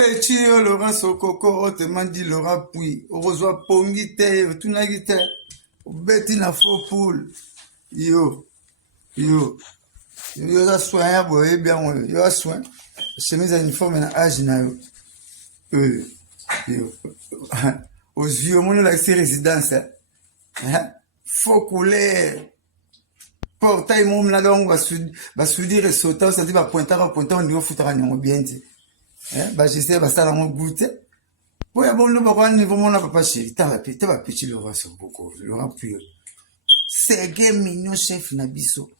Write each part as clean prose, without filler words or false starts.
Petit Laurent Sokoko, te mandi Laurent Pui, reçoit Pongite, Tunagite, Betty na faux poule. Yo, a soin, boy, bien, yo a soin. Chemise à uniforme na âge na yo. Aux yeux, mon la résidence. Faut couler. Portail, mon la langue va soudir et sauter, ça dit, va pointer, on dit, foutre à nous bien dit. J'essaie de faire mon goûter. Oui, bon, nous, on niveau mon papa chéri. T'as petit Laurent Sokoko, Laurent Pui. C'est que mignon chef Nabiso.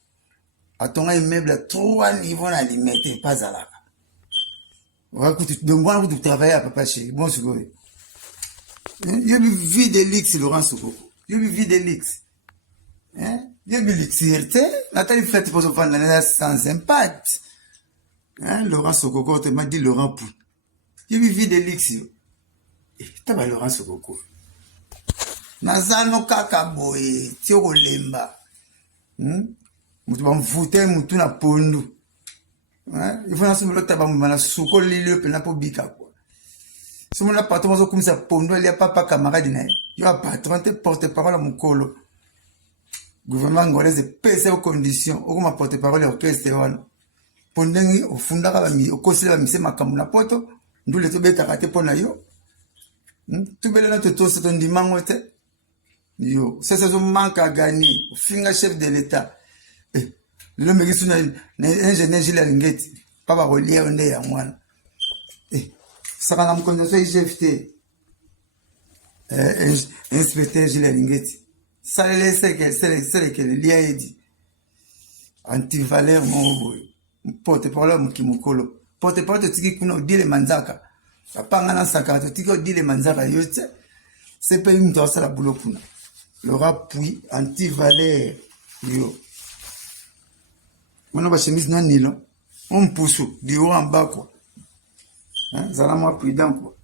À ton immeuble à 3 niveaux à limiter, pas à la. Donc, moi, vous travaillez à papa chéri. Bon, c'est quoi? Il y a eu vie de l'X, Laurent Sokoko. Il y a eu vie de l'X. Il y a eu l'X, Nathalie Fête pour se faire sans impact. Laurent Sokoko, te m'a dit Laurent Pui. Il y a eu vie de l'X. T'as pas Laurent Sokoko. Nazano kaka boye, tioko lemba. Mutu ba mvute mutu na pondu. Il faut nasu mlo taba mwana suko lilio pena po bika kwa. Si mona patron zo kumisa pondu ali papa camarade na. Yo patron te porte-parole mukolo. Gouvernement ngolais pèse aux conditions, au ma porte-parole orchestre wana. Pondengi ofunda ka bami okosela bami se makambu na poto, ndule to beta kate pona yo. Tu belle na to se ton dimango te. Yo, ça manque à gagner. Finga chef de l'État. Le mec qui est ingénieur Gilles Lingeti. Papa relié on est à moi. Ça va me connaître IGFT. Inspecteur Gilles Lingeti. Ça laisse que le lien est dit. Anti-valeur mon porte-parole qui mukolo. Porte-parole tiki kuno dile manzaka. Papa ngana saka tiki dile manzaka yote. C'est pas une tosse la boulot kuna. Laurent Pui, anti-valeur. Yo. Mon chemise non nylon. On pousse du haut en bas quoi. Ça moi prudent quoi.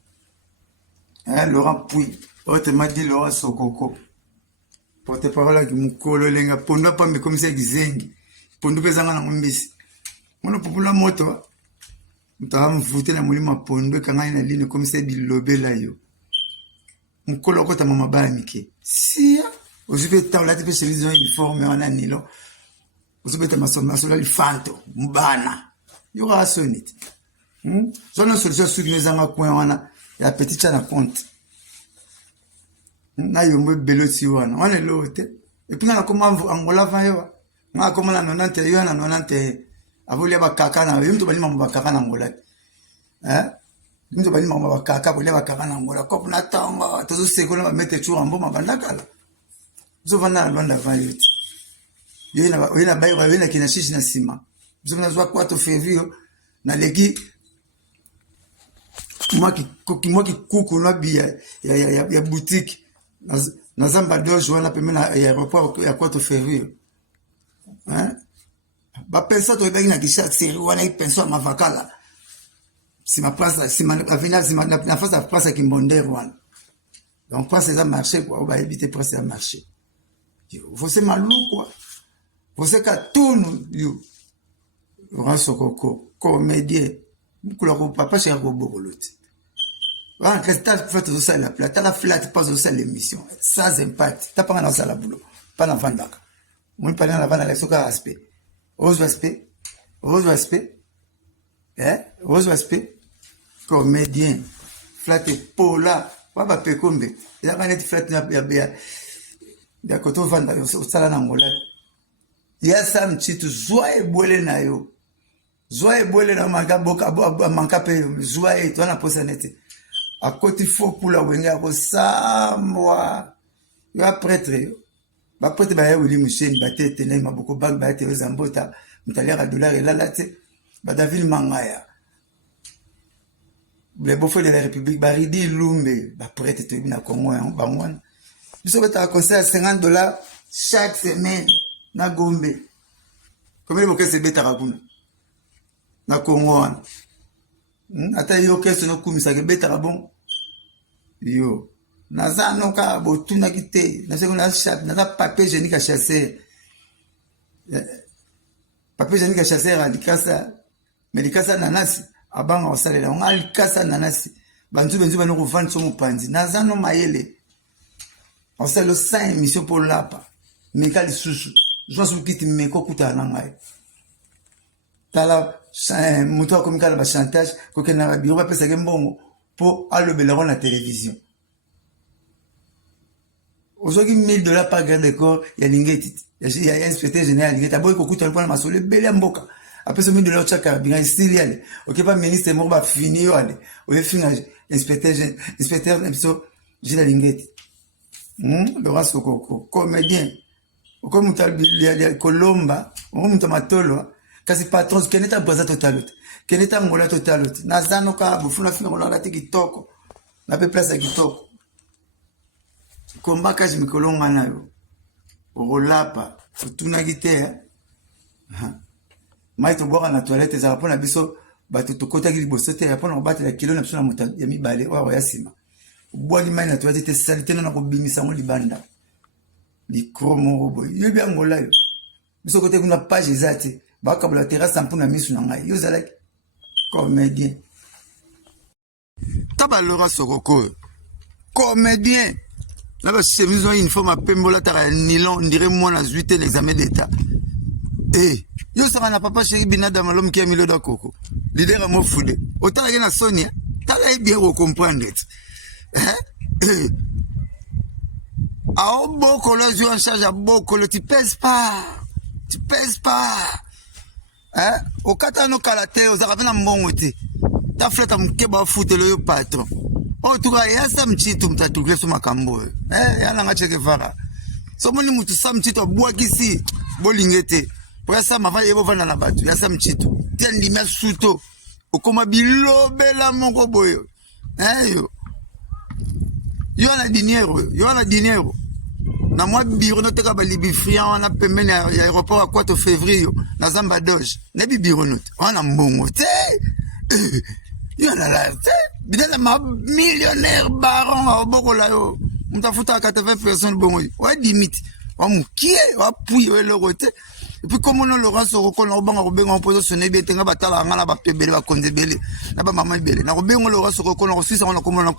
Laurent Pui. Oh, te m'a dit Laurent Sokoko. Porte-parole qui mukolo lenga. Pondo pas me comme ça gizengi. Pondo pesanga na mbisi. Mon popula moto. Mutama mvute na mulima pondo kanga ina ligne comme ça bilobe la yo. Mukolo kota mama bala mike. Si ozibe tawla te pese lizo uniforme wana nilo. Ozibe te masola li fanto mbana. Yo ga sonit. Zona solution souvenir nga coin wana ya petit chana compte. Na yo mbe beloti wana. Wana lote. Et puis na koma angola va yo. Na koma na 90 yo na 90 avoli ba kaka na yo mto bali mamba kaka na angola. Nous avons dit que kaka pour les vacances en Angola. Comme on attend, tous ces qu'on va mettre toujours en bon mabandakala. Nous avons na londa vaillot. Il y a baïra qui n'a chichi na sima. Nous avons joué quoi to février na legi. Moi qui coucou na bia ya boutique. Na zamba dojo wana pembe na aéroport ya quoi to février. Ba pensa to bagi na kisha seri wana i pensa mavakala. Si ma place, si ma face à place qui m'ondait, donc, place à marché, quoi, on va éviter place à marché. Vous savez, malou, quoi. Vous savez, qu'à tout, nous, Laurent Sokoko, comédien, couleur papa, c'est un robot, l'autre. Voilà, qu'est-ce que t'as fait tout ça, la plate, t'as la flatte, pas tout ça, l'émission, sans impact, t'as pas dans ça, la boulot, pas dans Vandac. Moi, je parle dans la Vandac, avec ce cas aspect. Rose aspect, rose aspect. Comédien, flatte Paula, waba pekombe, il y a un flatte ya koto vanda yo sala na ngola. Il y a ça mchitu zoa ebwele na yo. Zoa ebwele na magaboka mankape zoa e to na posanete. A côté faux pour la wenga ko samwa. Yo a prêtre yo. Ba prêtre ba ya wili mchen batete na maboko bank ba te zambota mtalera dollar et la late. Ba David Mangaya. Les beaux-frères de la République, Baridi Lumbe, prête te na Congo, Bangwan. Nous sommes à conseil à $50 chaque semaine, na Gombe. Combien de bouquets c'est bête à Rabouna? Na Congo. Ata yo keso no kumisa ke bête à bon. Yo. Naza no ka botu na kite, na se na chat, na papier génique à chasser. Papier génique à chasser à Likasa. Mais Likasa nanas. abanga osalela on alikasa nanasi banzu benzu bano kovanda so mopanzi naza no mayele osalo 5 émission pour lapa meka lisusu je suis kiti meko kuta na ngai tala moto akomikala ba chantage kokena ba biro bapesa ke mbongo po alobela na télévision aujourd'hui $1000 par garde de corps ya lingeti ya inspecteur général lingeti aboy kokuta mpona masolo bele mboka après ce $1000 chaka bien style yale OK pas ministre mo ba fini yo ale o finga inspecteur j'ai la lingeti le raso koko comédien comme mutal ya kolomba mutal matolo kasi patron keneta baza totalote keneta ngola totalote nazano ka bufuna finga ngola kitoko na pe place kitoko komba kazi mikolonga nayo olapa futuna gite mai to boka na toilette za pona biso bato to kota ki libosote ya pona batela kilo na biso na muta ya mibale wa ya sima bwali mai na toilette salite na ko bimisa mo libanda likromo robo yo bi angola yo biso kote kuna page ezate baka bla terrasse mpona misu na ngai yo zala comédien tabalora sokoko comédien là bas chemise une forme à pembola ta nylon on dirait moi na 8 l'examen d'état yo saka na papa chéri binada malom ki amilo da koko leader mo fude otala ke na Sonia tala bien ko comprendre beaucoup là je en charge à beaucoup tu pèses pas au katano kalate aux arabes na mbongo te ta fleta mkeba futelo yo patron oh tu ga ya sam chitu mtatukle so makambo yana ngacheke fara so moni mutu sam chitu bwakisi bolingete pour ça mava yebo vana na batu ya sam chitu tendi ma suto okoma bilobela mongo boyo yo na dinero na moi biro no teka ba libifrian na pembeni ya aéroport à 4 février na Zamba Doge na bibiro no wana mbongo te yo na la te bidela ma millionnaire baron a bokola yo mtafuta 80 personnes bongo wa limite wa mukie wa puyi we lokote et puis comme on Laurent Soroko na banga robenga en positionner bien tenga batala ngala ba pebele ba konzebele na ba mama bele na robenga Laurent Soroko na sisa na comme na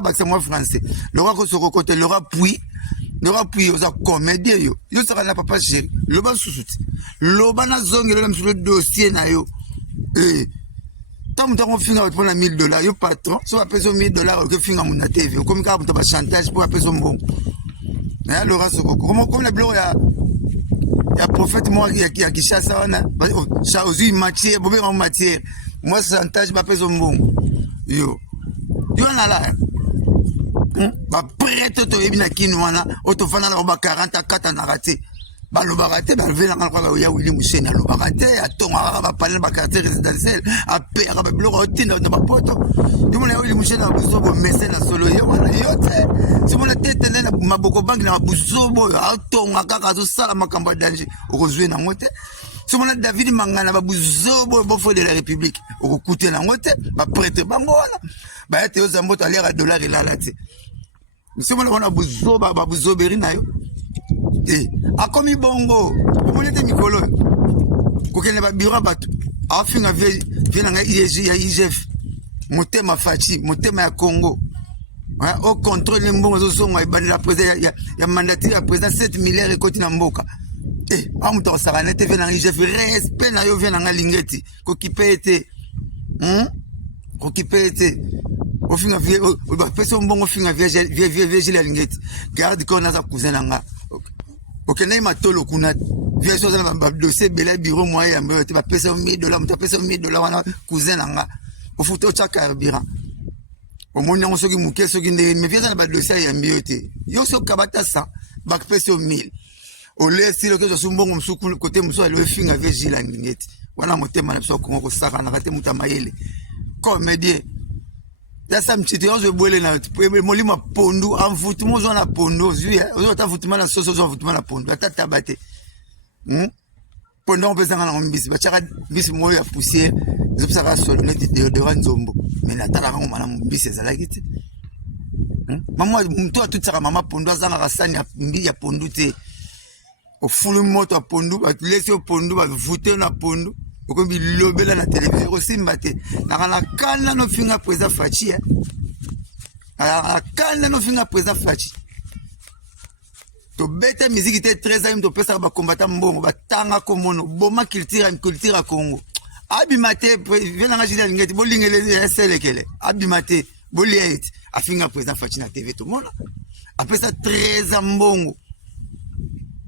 ba moi français Laurent Soroko te Laurent Puyi oza comédien yo saka na papa chéri loba susuti loba na zongelo na msulo dossier na yo tant on finit pour $1000 yo patron so va payer $1000 que finga mon TV comme ka ba chantage pour payer son bon na Laurent Soroko comme la blog ya prophète moi qui a Kishasa wana chaozi matière bobe en matière moi chantage ba payer son bon yo na la ba prêtre to ebina kinwana otofana na ba 44 na raté ba lo ba raté ba lever na kwa ya Willy Mushena lo ba raté atonga ba parler ba quartier résidentiel a père ba bloko otinda na ba poto yo mona Willy Mushena buzo bo message na solo yo wana yo te si mona tete na maboko bank na buzo bo atonga kaka zo sala makamba danger okozwe na ngote si mona David Mangana ba buzo bo fo de la République okukute na ngote ba prêtre bango wana ba ete yo zambo to aller à dollar et la lati si mona wana buzo ba buzo beri na yo akomi bongo omonete mikolo kokene ba biro bato afinga vie na ngai IEG ya IGF motema fachi motema ya Congo au contrôle mbongo zo songa ibandi la président ya mandataire ya président 7 milliards ekoti na mboka amuta osaka nete vie na IGF respect na yo vie na ngai lingeti kokipete ofinga vie ba peso mbongo finga vie la lingeti garde ko na za cousin nga OK na matolo kuna vie so za ba dossier bela bureau moi ya mbe ba pesa $1000 mta pesa $1000 wana cousin nga ofuto cha carburant omoni ngo soki muke soki ndenge me vie za ba dossier ya mbiote yo so kabata sa ba pesa 1000 o lesi lo ke so mbongo msuku kote mso ale finga vie la ngeti wana motema na so kongo ko saka na kate mutamayele comédien ya sam chiti ozo bwele na molima pondu amvutumo zo na pondu zuya ozo ta vutumo na soso zo vutumo na pondu atata bate pondu on pesa na mbisi bachaka bisi moyo ya poussière zo pesa solo net de nzombo mais na tala ngo mana mbisi za kiti mama mtu atutaka mama pondu azanga kasani ya pondu te o fulu moto pondu ba lesi o pondu ba vute na pondu okombi lobela na télévision osimba te na kana no finga président Fachi na kana no finga président Fachi to beta musique te 13 ans to pesa ba combattant mbongo batanga komono boma culture Congo abimate venanga jina lingeti bolingele selekele abimate boliet afinga président Fachi na TV to mona apesa 13 ans mbongo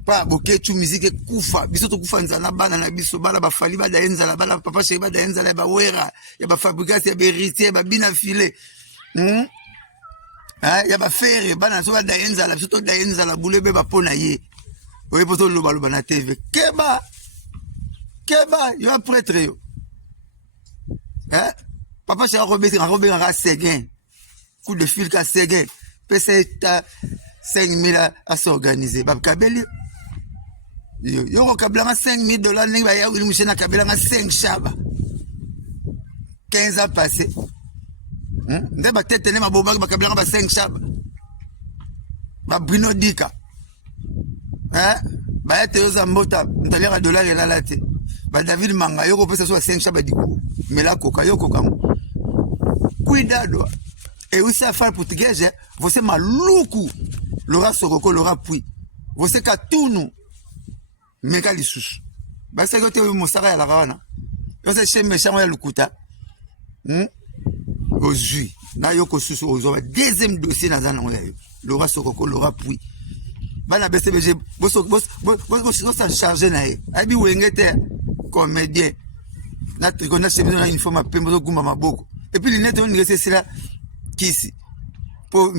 pa boketu musique kufa biso to kufa nzana bana na biso bala bafali bada enzala bala papa chéri bada enzala ba wera ya ba fabrication ya ba héritier ba bina filé ya ba faire bana so bada enzala biso to da enzala bulebe ba pona ye oye poto loba loba na TV keba yo prêtre yo papa chéri Robert ra Seguin coup de fil ka Seguin pesa 5 000 à s'organiser ba kabeli yo kabelanga $5,000 ndenge baya wili mushena kabelanga 5 shaba 15 ans passé nde batete ne maboba bakabelanga ba 5 shaba ba Bruno Dika baya te yoza mbota mtalera dollar elala te ba David Manga yo kopesa so 5 shaba diku mela koka yo koka cuidado et aussi à faire portugais você maluco Laura Sokoko Laura Pui você katunu meka lisusu basa kote mosaka ya la wana yo se chez méchant ya lukuta ozui na yoko susu ozo deuxième dossier na zana yo Laura Sokoko Laura Pui bana BCBG boso s'en charger na ye abi wengete comédien na tricona chez na uniforme pembo zo gumba maboko et puis l'inete on ngese sila kisi pour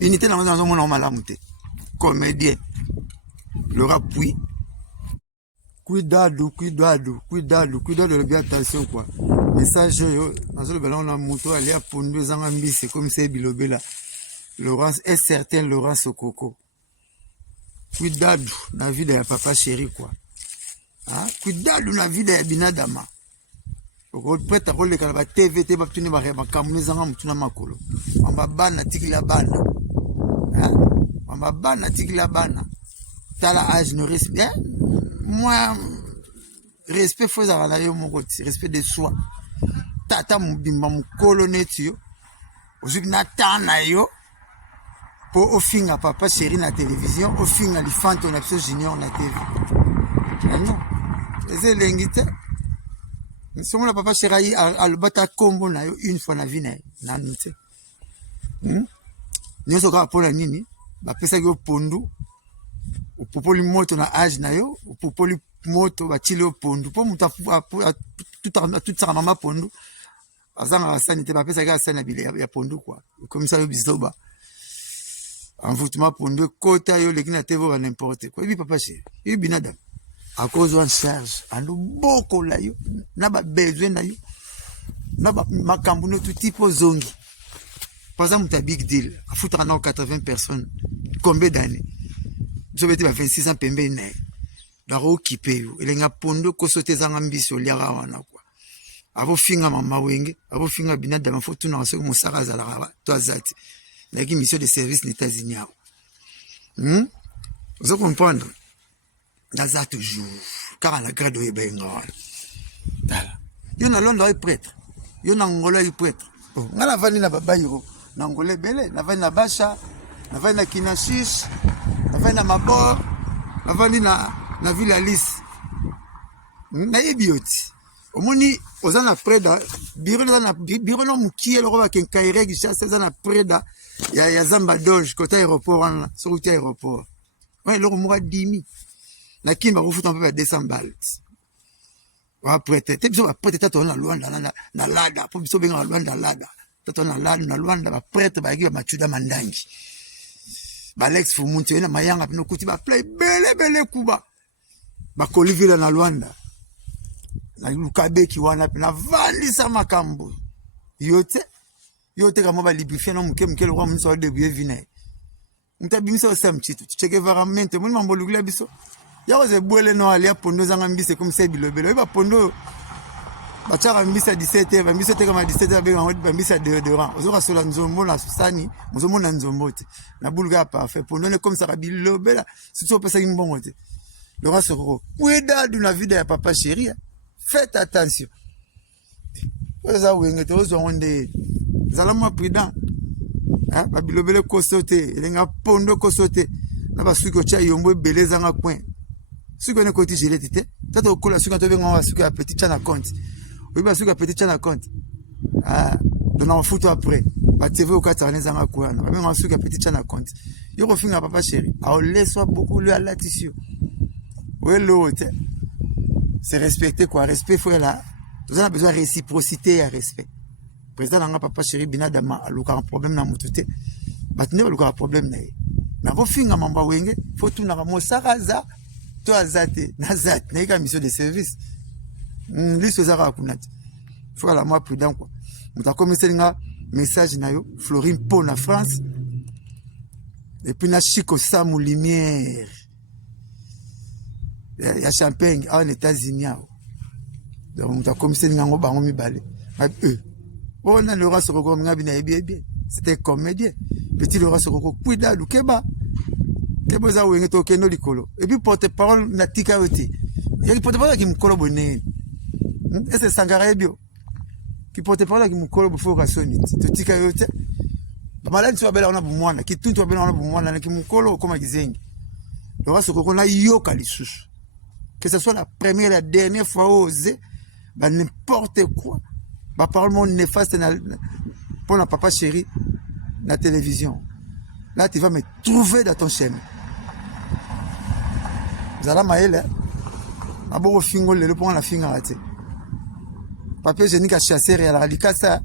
unité na maison mon malamu te comédien Laura Pui cuidado le bien attention quoi message yo nazo le ballon na moto ali a pondu zanga mbisi comme c'est bilobela Laurence est certain Laurent Sokoko cuidado na vida ya papa chéri quoi cuidado na vida ya binadama oko preta role kala ba TV te ba tuni ba kamune zanga mutuna makolo amba bana tikila bana tala âge ne respect moi respect faut ça la yo moko respect de soi tata mubimba mukolo netio ozuki na tana yo po ofinga papa chéri na télévision ofinga lifanto na biso junior na TV non eze lengite somo na papa chéri alobata kombo na yo une fois na vie na nute nyoso ka pola nini bapesa yo pondu opopoli moto na âge na yo opopoli moto bachili yo pondu po muta tout ça mama pondu azanga sanité bapesa ka sana bile ya pondu quoi comme ça yo bizoba envoûtement pondu kota yo lekina tevo ka n'importe quoi bi papa chéri bi binadam à cause en charge ando boko la yo na ba besoin na yo na ba makambu no tout type zongi par exemple ta big deal a foutre na 80 personnes combien d'années je vais te 26 ans pembe ne da ro kipe yo elenga pondo ko soteza ngambiso liara wana quoi avo finga mama wenge avo finga binadam faut tout na so musaka za la to azati la mission de service n'états unis vous comprendre Naza toujours, car à la grade de Bengal. Yo na Londres est prêtre, yo na Angola est prêtre. Na la vanille na babayiro, na Angola belé, na vanille na Bacha, na vanille na Kinashis, na vanille na Mabor, na vanille na Villa Alice. Na yebioti. Omoni ozana preda, biro no mukie le roba ken kaire gi chasse ozana preda ya Zamba Doge côté aéroport là, sur route aéroport. Ouais, le moura 10 000. La qui m'a refoutu un peu à 200 balles. Après, t'es besoin de prêter ta na Luanda, na lada, pour besoin de Luanda, lada. T'as na Luanda, va prêter, va y machuda mandangi. Balex, faut monter, na mayanga, no kuti, va play, belle kuba. Ba kolivila na Luanda. Na lukabe ki wana, na vandi sa makambo. Yote kama ba libifier, no mke le roi, mso de buye vine. Mta bimisa o sam chitu, cheke varamente, mwen mambolugula biso. Yako ze bwele no alia pondo zanga mbise comme ça bilobelo. Iba pondo bachara mbisa 17 ba mbisa te kama 17 ba mbisa deodorant. Ozoka sola nzombo na sani, nzombo na nzombo te. Na bulga pa fait pondo ne comme ça bilobela. Si tu pesa mbongo te. Laurent Sokoko, cuidado d'une vie de papa chéri. Faites attention. Vous avez prudent. Babilobele kosote, elenga pondo kosote. Na basuki ocha yombo beleza nga coin. Suki on koti gelete te. Tata okola suki to benga suki a petit chana compte. Oui ba suki a petit chana compte. Dona photo après. Ba TV au katane zanga coin. Ba benga suki a petit chana compte. Yo ko finga papa chéri. A laisse beaucoup le à la tissu. Oui l'autre. C'est respecter quoi, respect faut là. Nous avons besoin de réciprocité et respect. Président nanga papa chéri binadama aluka un problème na mutute. Batine aluka un problème na. Mais refinga mamba wenge, faut tout na mosaraza, to azate, nazat, na mission de service. Liso zara kunati. Faut la moi prudent quoi. Muta commencer nga message na yo, Florine Po na France. Et puis na Chico Samu Lumière. Il y a champagne en États-Unis. Donc muta commencer nga ngo bango mibale. Oh non, Laurent Sokoko bien. C'était comédien. Petit Laurent Sokoko, cuida du keba. Keba za wenge to keno likolo. Et puis porte-parole na tika oti. Il y a porte-parole qui me kolo bonne. Et c'est Sangara bio. Qui porte-parole qui me kolo bofo rasoni. To tika oti. Ba malani so bela ona bumwana, ki tuntu bela ona bumwana ki me kolo comme gizengi. Laurent Sokoko na yoka lisusu. Que ce soit la première et la dernière fois osé, bah n'importe quoi. Bah parole néfaste pour la papa chéri, la télévision. Là, tu vas me trouver dans ton chemin. Zala maël, à bon fingo le pour la finga raté. Papa génique à chasser et à la licassa,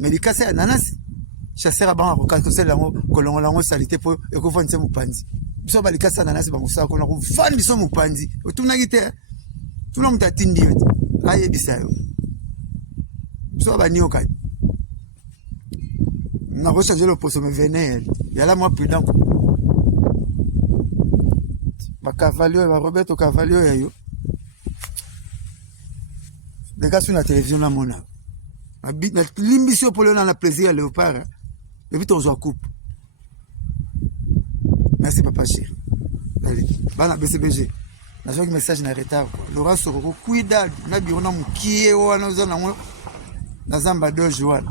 mais licassa à nanas. Chasser à ban à c'est la colon la salité pour et qu'on fasse mon pandi. So ba licassa nanas ba musa qu'on a fan biso mon pandi. Tout n'a été tout le monde t'a tindi. Là y est bisayo. So ba nioka. On a rechargé le poste, mais venez. Il y a là, moi, prudent. Ma cavalier, ma Roberto Cavalier, les gars sur la télévision, là, mon âme. L'émission pour le plaisir à léopard. Et puis, on se coupe. Merci, papa chéri. Allez, bana BCBG. La joie message n'a retard. Laurent Sokoko, cuidado. Na biona mukie, wana zona na zamba do joie.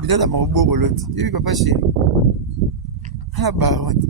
Bidada da marobo boloti. Et puis, papa chéri. Ah, baronne.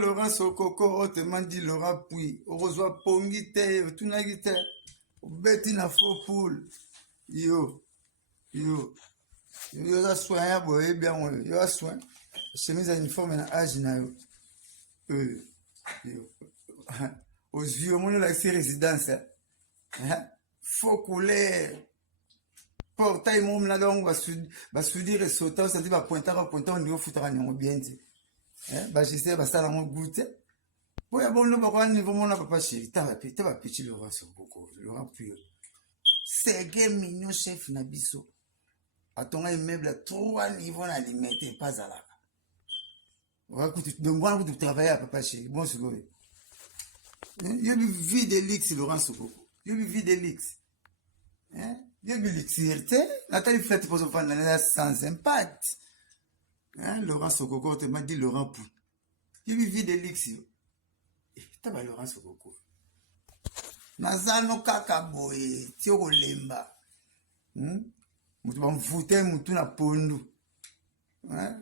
Laurent Sokoko, autrement dit Laurent Puy, au reçoit Pongite, tout n'a guité, bêti na faux poule, yo, a soin, ya boye bien, yo a soin, chemise à uniforme na âge na yo, aux yeux, mon la résidence, faux couleur, portail mon là donc va soudir et sauter, ça dit va pointer au niveau foutra n'ont bien dit. J'essaie de faire un goûter. Pour y avoir un niveau, mon papa chéri, t'as petit Laurent Sokoko, Laurent Puy. C'est un mignon chef Nabiso. À ton immeuble à 3 niveaux à limiter, pas à la. Donc, moi, vous travaillez à papa chéri. Bon, c'est vrai. Il y a une vie de l'X, Laurent Sokoko. Il y a une vie de l'X. Il y a une l'X. Nathalie Flette pour se faire sans impact. Laurent Sokoko, tu m'as dit Laurent Puy. Il vit de l'X. Tu vas Laurent Sokoko. Nazano kakaboye, tio lemba. Mutu ba mvute mutu na pondu.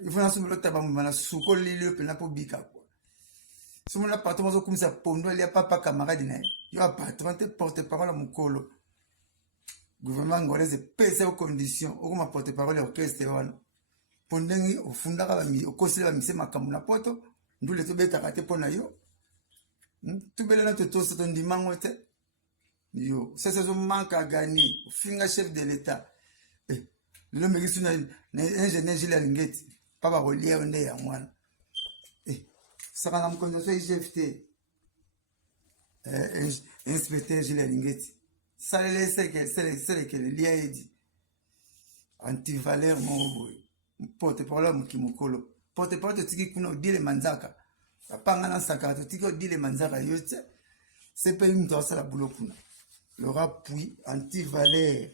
Il faut naso melo taba mwana suko lilio pe na po bika kwa. Somo na patron zo kumisa pondu ali papa camarade na. Yo a patron te porte-parole mukolo. Gouvernement ngolese pese aux conditions, au ma porte-parole orchestre wana. Pondengi ofundaka bami okosela bami se makambo na poto ndule to beta kate pona yo tubele na toto sa ton dimango te yo ça ça manque à gagner finga chef de l'état le meki suna ingénieur Gilles Lingeti papa relier onde ya mwana saka na mkonzo so IGFT inspecteur Gilles Lingeti ça c'est que le lien est dit anti-valeur mon porte-parole qui mukolo porte-parole tiki kuna odile manzaka apanga na saka tiki odile manzaka yote c'est pas une tosa la boulot kuna Laurent Puy anti-valeur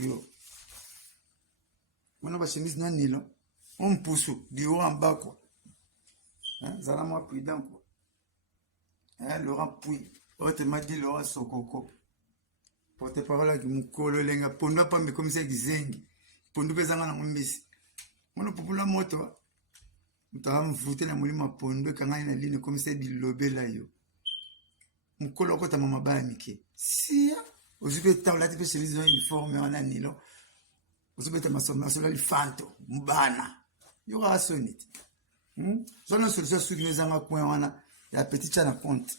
yo mona ba chemise na nilo on pousse du haut en bas quoi zala moi prudent quoi Laurent Puy autrement dit Laurent Sokoko porte-parole qui mukolo lenga pondo pa me comme ça gizengi pondo bezanga na mbisi mon popula moto mutama mvute na mulima pondo kanga ina line comme ça bilobela yo mukolo kota mama bala mike si ozipe tawla tipe chemise uniforme wana nilo ozipe masomo solo li fanto mbana yo ga sonite zona solution su mezanga point wana ya petit chana compte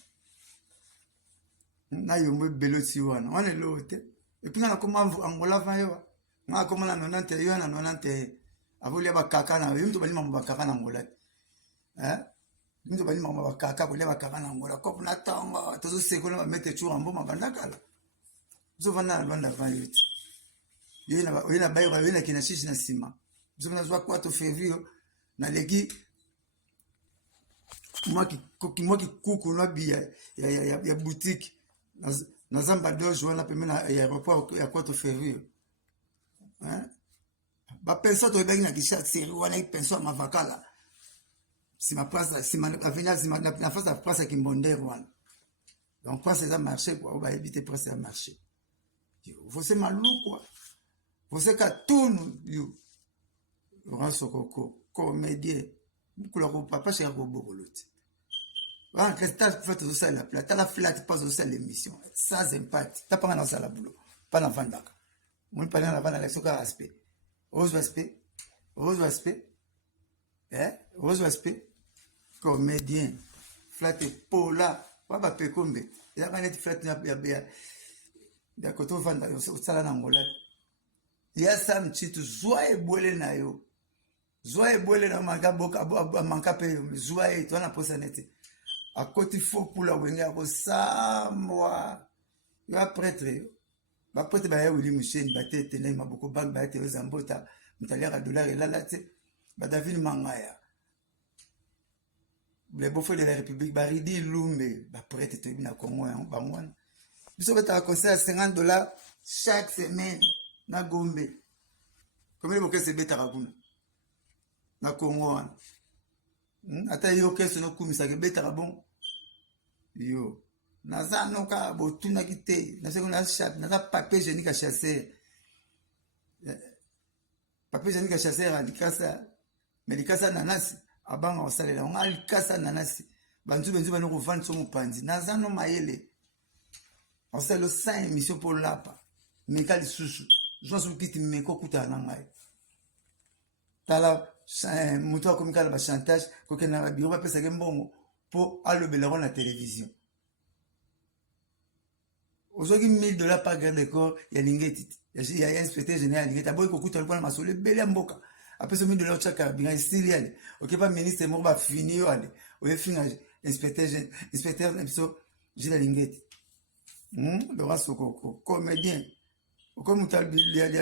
na yo mwe beloti wana lote et puis na koma angola va yo na koma na 90 yo na 90 avolia bakaka na yo mto balima bakaka na ngola mto balima bakaka ko le bakaka na ngola ko na tongo tozo sekola ba mete chura mbo mabanda kala zo vana londa va oyena bayo oyena kina shishi na sima biso na zwa 4 février na leki moi qui kuku na bia ya boutique na zamba dojo wana pembeni ya aéroport ya 4 février hein ba penso to bengi na kisha seri wana i penso mavakala si ma place si ma avenir si ma na face à place qui mbondero wana donc place ça marché quoi on va éviter place à marché você maluco quoi você katunu yo Laurent Koko comédien kula ko papa chez ko bokolote wa Christophe fait tout ça la plate la flat pas aussi l'émission ça c'est impact t'as pas dans ça la boulot pas dans vandaka mon parler dans la vanda avec ce aspect rose aspect rose aspect comédien flat pola wa ba pekombe ya kana flat ya da koto vanda yo sala na ngola ya sam chitu zwa ebwele na yo zwa ebwele na makaboka mankape zwa e to na posa nete akoti fo pula wenga ko samwa ya prêtre ba prêtre ba ya wili musheni ba tete na maboko bank ba tete zambota mtaliaka dollar elalate ba David Mangaya le beau-frère de la République baridi lumbe ba prêtre to bina Congo ba mwana biso beta conseil à $50 chaque semaine na Gombe comme le boke se beta kuna na Congo wana ata yo keso no kumisa ke beta bon yo naza noka botuna kite na seko na chat na papier génique à chasser papier génique à chasser alikasa melikasa nanasi abanga osalela on alikasa nanasi bantu benzu bano kovanda so mopanzi naza no mayele on sait le 5 émission pour lapa mekali susu je suis petit meko kuta na ngai tala moto akomikala ba chantage kokena ba biro ba pesa ke mbongo po alobela na télévision ozoki $1000 par garde de corps ya lingeti ya inspecteur général lingeti aboyi kokuta lokona masolo ebele mboka apesa $1000 chaka binga stili ale okepa ministre moko ba fini yo ale oyefinga inspecteur episo jila lingeti Laurent Sokoko comédien comme mutal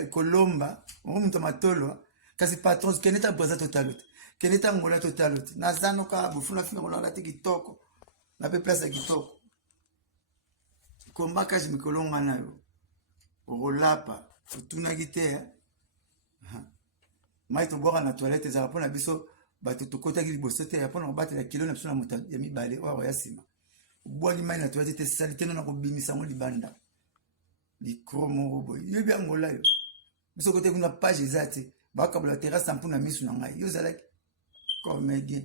kolomba muta matolo kasi patron keneta boza totalote keneta ngola totalote nazano ka bufuna fina ngola ta kitoko na pe place kitoko komba kaji mikolonga nayo olapa tuna gite mai to boka na toilette za pona biso bato tokota ki libosote ya pona batela kilo na biso na muta ya mibale wa ya sima bwali mai na toilette salite na ko bimisa mo libanda likromo boy yo bien ngola yo biso kote kuna page ezate baka bla terrasse mpuna misu na ngai yo zalaki comédien